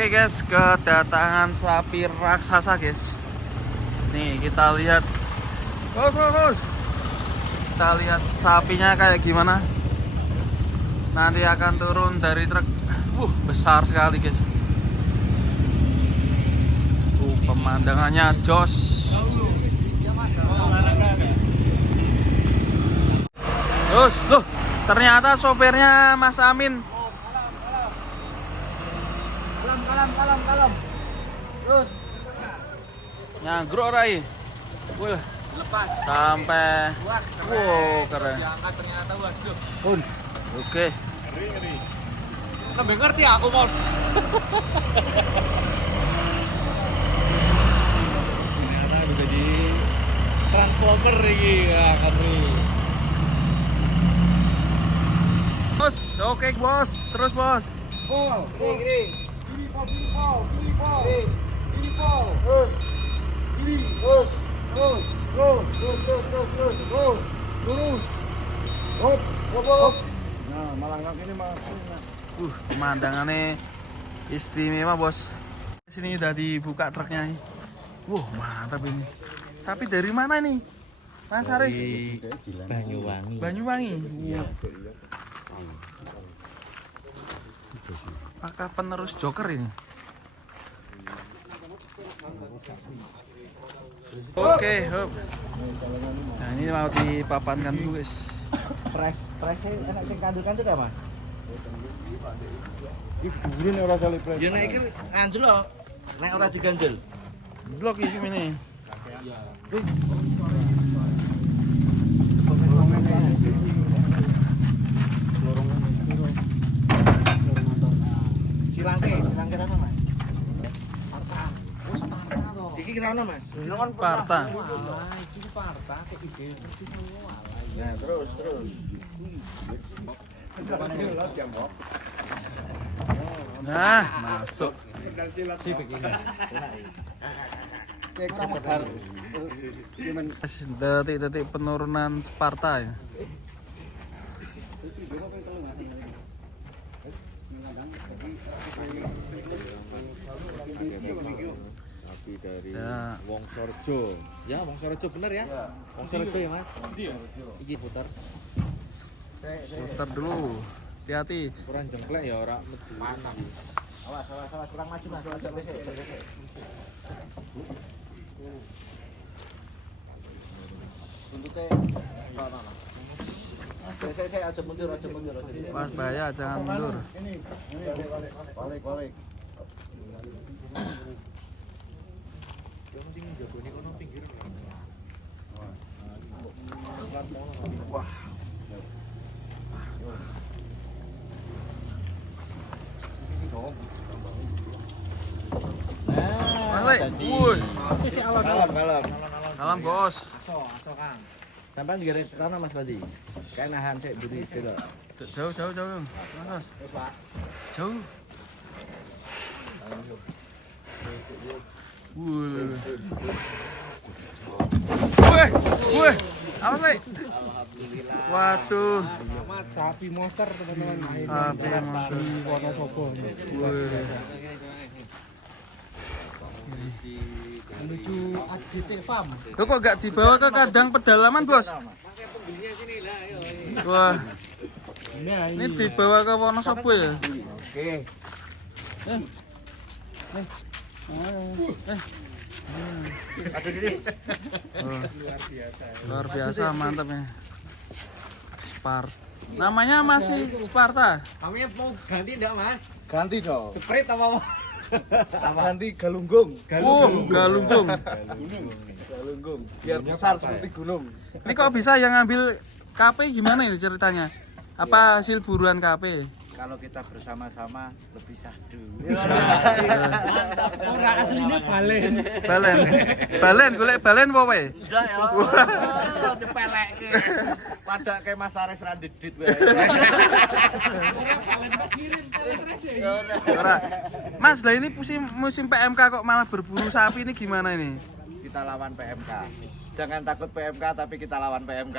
Oke guys, kedatangan sapi raksasa guys. Nih kita lihat, kita lihat sapinya kayak gimana. Nanti akan turun dari truk. Besar sekali guys. Pemandangannya jos. Terus, loh, ternyata sopirnya Mas Amin. Kalem. Terus Nyangruk rai. Wih, lepas. sampai. Wow, keren. Diangkat ternyata waduh. Pun. Oke. Ngeri. Lebih ngerti aku mau. Ternyata bisa di transformer iki ya kami. Bos, oke bos, terus bos. Gini. Kiri pol. Terus. Kiri, terus. Lurus. Hop. Nah, malah ini malah. Pemandangannya istimewa bos. Sini udah dibuka truknya. Wah, mantap ini. Sapi dari mana ini? Mas Arif? Banyuwangi. Iya. Apakah penerus Joker ini? Oke, hop. Nah, ini mau dipapankan dulu guys. Presnya enak sing kandel-kandel ta, Mas? Hiburin ora kali pres. Ya nek iki ngandel lho. Nek ora digandel. Blok ini ini. Silangke apa, Mas? Sparta. Oh, Sparta to. Iki kira Mas? Sparta. Wah, iki Sparta kok ide ngerti semua. Nah, terus. Nah, masuk. Detik-detik penurunan Sparta ya. Sapi dari Ya. Wongsorejo. Ya, Wongsorejo bener ya? Wongsorejo ya, Mas? Iya. Iki putar. Putar dulu. Hati-hati. Ukuran jengklek ya ora metu. Awas, kurang maju Mas, aja besek. Buntute mana? Saya aja mundur. Mas bahaya, jangan mundur. Ini balik. Yo mesti njogone kono pinggir. Wah. Mas, wuih. Sisi kalem. Salam bos. Aso kan. Sampai digeret rana Mas tadi. Kayak nahan sik buri tidak. Jauh. Mas. Pak. Jauh. Wuih. Wih. Apa sih? Waduh. Mas sapi monster teman-teman main. Sapi monster. Di Wonosobo. Wih. Menuju ADT Farm. Lo kok gak dibawa ke kandang pedalaman bos? Wah, ini dibawa ke Wonosobo ya? Oke. Aduh sini. Luar biasa, mantap ya. Sparta. Namanya masih Sparta. Namanya mau ganti enggak, Mas? Ganti dong. Sprint apa? Ganti galunggung. Galunggung. Galunggung. Biar besar seperti gunung. Ini kok bisa yang ngambil KP gimana ini ceritanya? Apa hasil buruan KP? Kalau kita bersama-sama lebih syahdu. Oh, enggak aslinya balen. Balen, golek balen apa wae? Enggak ya. Dipelekke. Pada kayak Mas Aris ra didit wae. Ora. Mas, lah ini musim PMK kok malah berburu sapi ini gimana ini? Kita lawan PMK. Jangan takut PMK tapi kita lawan PMK.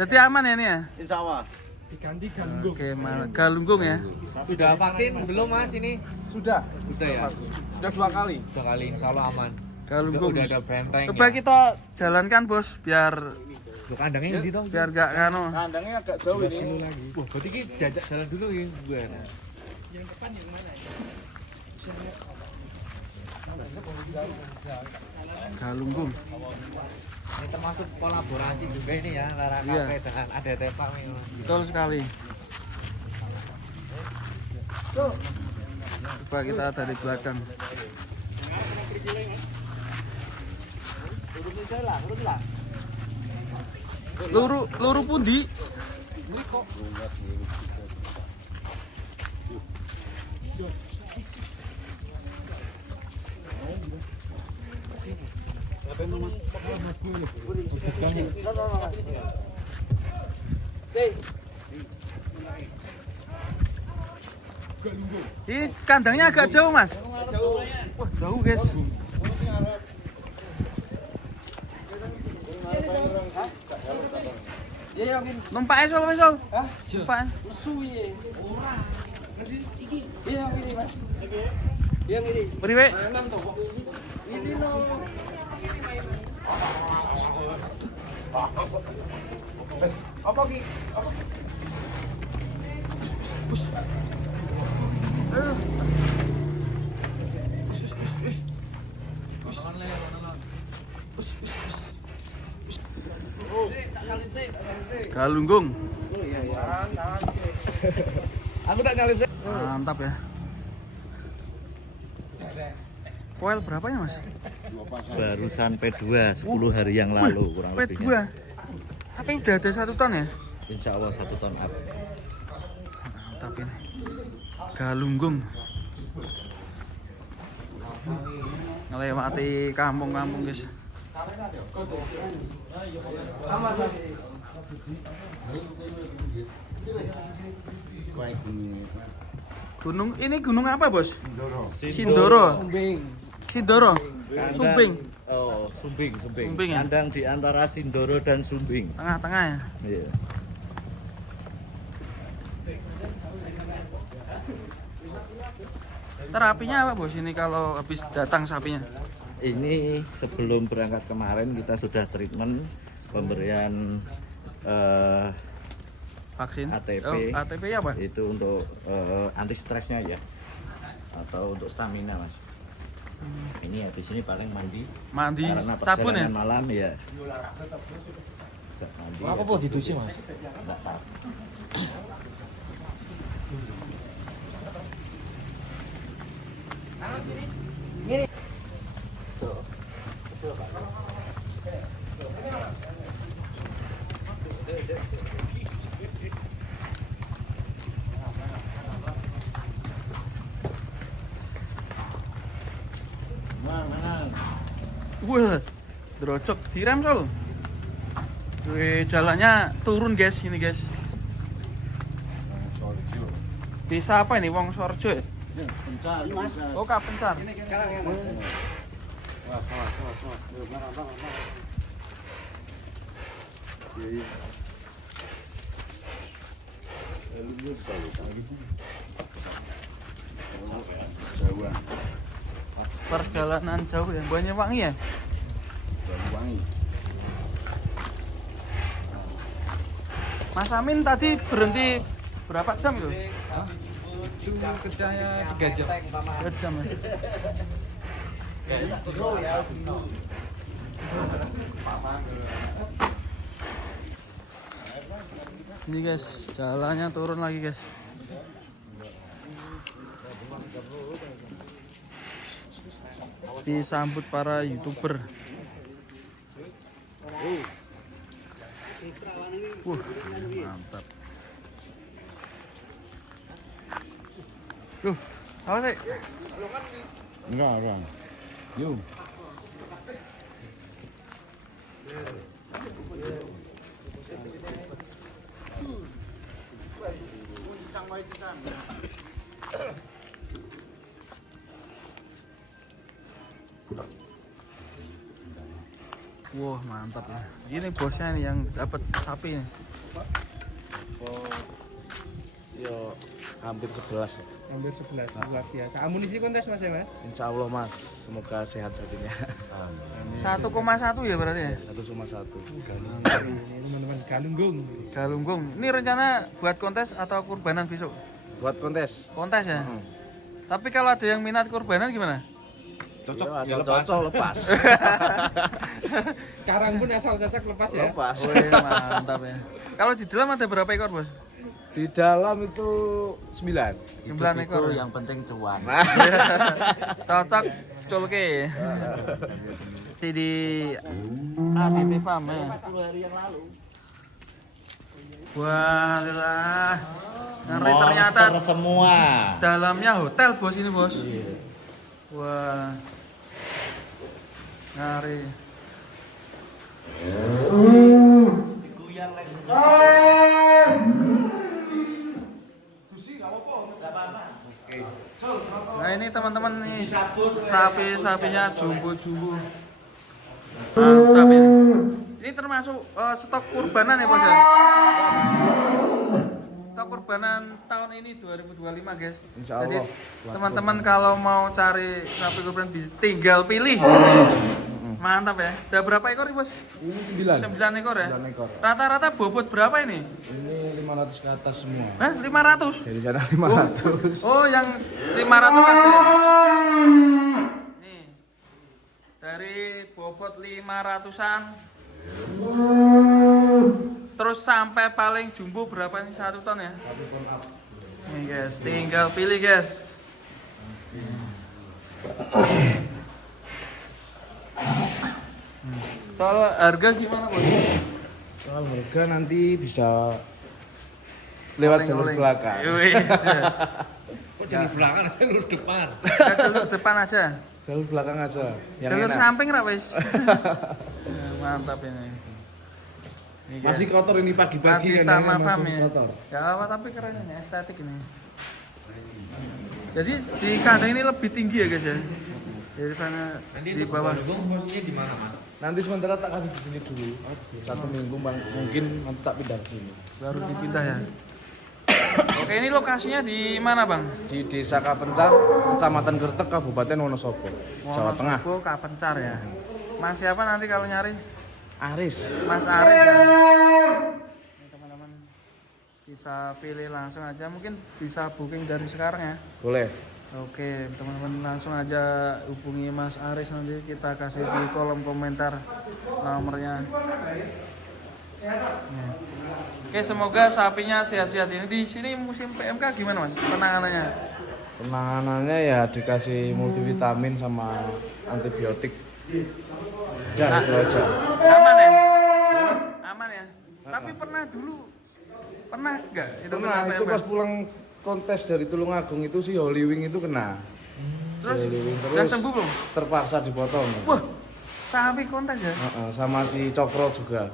Jadi aman ya ini ya? Insya Allah. Diganti Galunggung. Oke, Galunggung ya. Sudah vaksin belum mas ini? Sudah. Udah ya? Sudah 2 kali. 2 kali insya Allah aman. Galunggung. Udah ada benteng Coba ya? kita jalankan bos, biar Loh, kandangnya di toh? biar gak kano. Kandangnya agak jauh ini. Wah, berarti ini diajak jalan dulu ya gue. Galunggung. Ini termasuk kolaborasi juga ini ya antara Iya. kafe dengan ADT Pak ini. Betul sekali. Coba kita dari belakang. Luru pundi? Ini kandangnya agak jauh mas. Wah jauh guys. Numpaknya sol mesol. Numpaknya. Beri wek. Apa Ki? Galunggung. Aku tak nyalip sih. Mantap ya. Koel berapanya mas? Barusan P2 10 hari yang lalu kurang P2. lebihnya. Tapi udah ada 1 ton ya? Insya Allah 1 ton up. Mantap ini. Galunggung. Ngelewati kampung-kampung guys. Gunung ini gunung apa bos? Sindoro. Sindoro. Sumbing. Oh, Sumbing. Sumbing ya? Kandang di antara Sindoro dan Sumbing. Tengah-tengah ya. Iya. Terapinya apa bos ini kalau habis datang sapinya? Ini sebelum berangkat kemarin kita sudah treatment pemberian Vaksin? ATP. Oh, ATP ya apa? Itu untuk anti stresnya ya. Atau untuk stamina, Mas. Ini habis ini paling mandi. Mandi Karena sabun ya? perjalanan malam ya. Mandi. Apa kok gitu sih mas? Enggak tahu. Wah, drocok direm sol. Wih, jalannya turun guys ini guys. Desa apa ini? Wong Sorjo ya? Oh, Kapencar. Perjalanan jauh ya, Banyuwangi ya? Mas Amin tadi berhenti berapa jam itu? Itu kerjanya 3 jam. 3 jam ya? Ini guys, jalannya turun lagi guys. Disambut para YouTuber. Mantap. Apa sih? Enggak. Yuk. Wah, mantap ya. Ini bosnya nih yang dapat sapi nih. Oh, yo hampir 11 ya. Hampir 11, luar biasa. Amunisi kontes Mas ya, Mas? Insya Allah Mas, semoga sehat sapinya. 1,1 ya berarti ya? 1,1. Ini teman-teman Galunggung. Galunggung. Ini rencana buat kontes atau kurbanan besok? Buat kontes. Kontes ya? Tapi kalau ada yang minat kurbanan gimana? Cocok, ya, cocok lepas. Sekarang pun asal cocok lepas ya. Lepas. Wih, mantap ya. Kalau di dalam ada berapa ekor, Bos? Di dalam itu 9. 9 ekor. Itu yang penting cuan. Cocok culke. Di ADT Farm ya. 10 hari yang lalu. Wah, lihat. Ngeri ternyata Monster semua. dalamnya hotel, Bos, ini, Bos. Wah. Ngeri. Diguyar lagi. Nah, ini teman-teman nih. Sapi-sapinya jumbo-jumbo. Mantap ini. Ini termasuk stok kurbanan ya, Bos ya? Stok kurbanan tahun ini 2025, guys. Insya Jadi Allah. teman-teman kalau mau cari sapi kurban bisa tinggal pilih. Mantap ya. Udah berapa ekor nih, Bos? Ini 9. 9 ekor ya? 9 ekor. Rata-rata bobot berapa ini? Ini 500 ke atas semua. Hah? 500? Dari sana 500. Oh, yang 500 aja ya? Nih. Dari bobot 500-an. Terus sampai paling jumbo berapa nih? 1 ton ya? 1 ton up. Nih guys, tinggal pilih guys. Soal harga gimana, Bos? Soal harga nanti bisa lewat jalur Oleng-oleng. belakang. Wis. Kok jalur belakang aja lurus depan. Ya, jalur depan aja. Jalur belakang aja. Yang Jalur enak. samping ra wis. Ya, mantap ini. Nih, guys. Masih kotor ini pagi-pagi Adita kan, Mafam masih ya. kotor. Gak apa tapi keren ini, estetik ini. Jadi di kandang ini lebih tinggi ya guys ya. Daripada di bawah. Posisinya di mana, Mas? Nanti sementara tak kasih di sini dulu. 1 minggu mungkin nanti tak pindah ke sini. Baru dipindah ya. Oke, ini lokasinya di mana, Bang? Di Desa Kapencar, Kecamatan Gertek, Kabupaten Wonosobo, Jawa Tengah. Wonosobo, Kapencar ya. Mas siapa nanti kalau nyari? Aris. Mas Aris ya. Ini teman-teman bisa pilih langsung aja, mungkin bisa booking dari sekarang ya. Boleh. Oke, teman-teman langsung aja hubungi Mas Aris, nanti kita kasih di kolom komentar nomornya. Nih. Oke, semoga sapinya sehat-sehat ini. Di sini musim PMK gimana, Mas? Penanganannya? Penanganannya ya dikasih multivitamin sama antibiotik. Ya itu aja. Aman ya? Aman ya? Tapi pernah enggak? Itu Pernah kena itu PMK? pas pulang kontes dari Tulungagung itu si Holy Wing itu kena. Terus Holy Wing udah sembuh belum? terpaksa dipotong. Wah, sapi kontes ya? Sama si Cokro juga.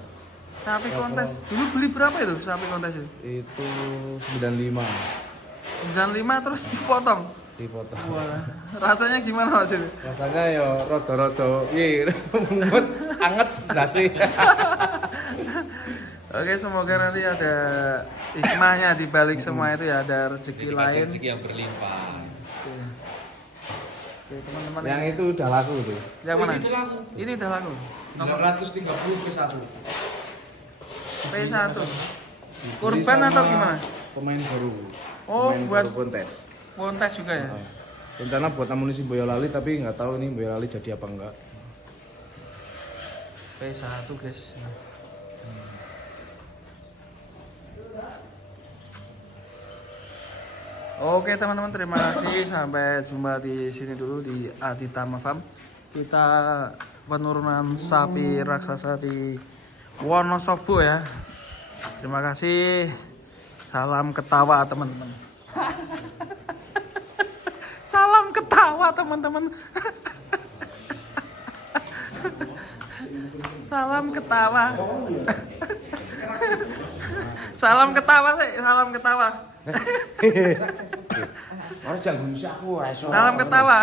Sapi kontes. Dulu beli berapa itu sapi kontes itu? Itu 95 95 terus dipotong. dipotong. Wah, rasanya gimana, Mas ini? Rasanya ya rodo-rodo, iya, mungut, anget, dasi. Oke, semoga nanti ada hikmahnya di balik semua itu ya, ada rezeki lain. Rezeki yang berlimpah. Oke, teman-teman. Yang itu udah laku tuh. Yang mana? Itu laku. Ini udah laku. 930 ke 1. P1. Kurban atau gimana? Pemain baru. Oh, Pemain buat baru kontes. kontes juga ya. Rencana buat amunisi Boyolali tapi nggak tahu ini Boyolali jadi apa enggak. P1 guys. Oke teman-teman, terima kasih, sampai jumpa di sini dulu di Adita Mafam. Kita penurunan sapi raksasa di Wonosobo ya. Terima kasih. Salam ketawa teman-teman. Salam ketawa teman-teman. Salam ketawa. Salam ketawa sih, salam ketawa. Orang jangan aku, Salam ketawa.